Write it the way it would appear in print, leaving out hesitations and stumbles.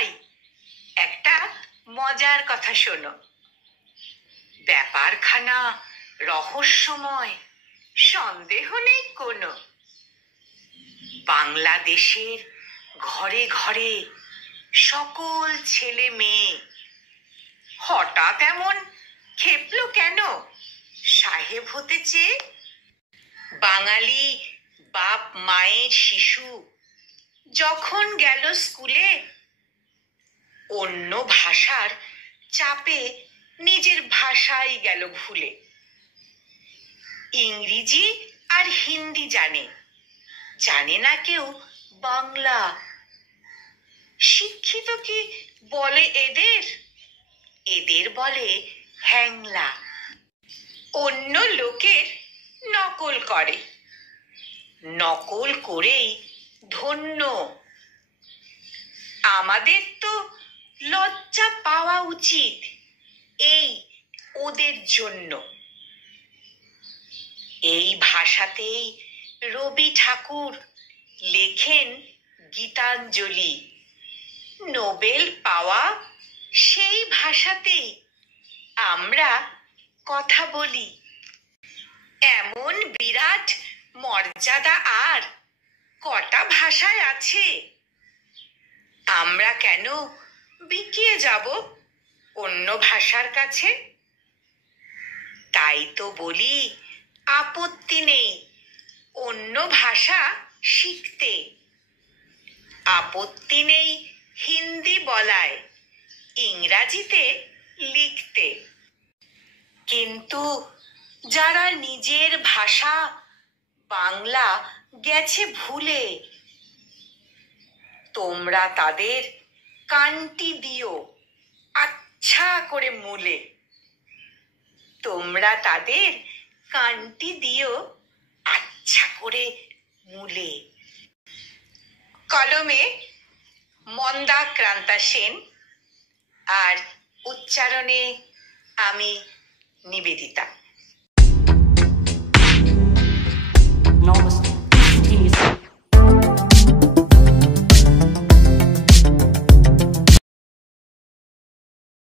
ভাই, একটা মজার কথা শোনো। ব্যাপারখানা রহস্যময়, সন্দেহ নেই কোনো। বাংলাদেশের ঘরে ঘরে সকল ছেলে মেয়ে হঠাৎ এমন খেপলো কেন সাহেব হতে চেয়ে? বাঙালি বাপ মায়ের শিশু যখন গেল স্কুলে, অন্য ভাষার চাপে নিজের ভাষাই গেল ভুলে। ইংরেজি আর হিন্দি জানে, জানে না কেউ বাংলা। শিক্ষিত কি বলে এদের? এদের বলে হ্যাংলা। অন্য লোকের নকল করে, নকল করেই ধন্য। আমাদের তো লজ্জা পাওয়া উচিত এই ওদের জন্য। এই ভাষাতেই রবি ঠাকুর লেখেন গীতাঞ্জলি। নোবেল পাওয়া সেই ভাষাতেই আমরা কথা বলি। এমন বিরাট মর্যাদা আর কটা ভাষায় আছে? আমরা কেন বিকিয়ে যাব অন্য ভাষার কাছে? তাই তো বলি, আপত্তি নেই অন্য ভাষা শিখতে। আপত্তি নেই হিন্দি বলায়, ইংরাজিতে লিখতে। কিন্তু যারা নিজের ভাষা বাংলা গেছে ভুলে, তোমরা তাদের কানটি দিও আচ্ছা করে মূলে। তোমরা তাদের কানটি দিও আচ্ছা করে মূলে। কলমে মন্দাক্রান্তা সেন, আর উচ্চারণে আমি নিবেদিতা।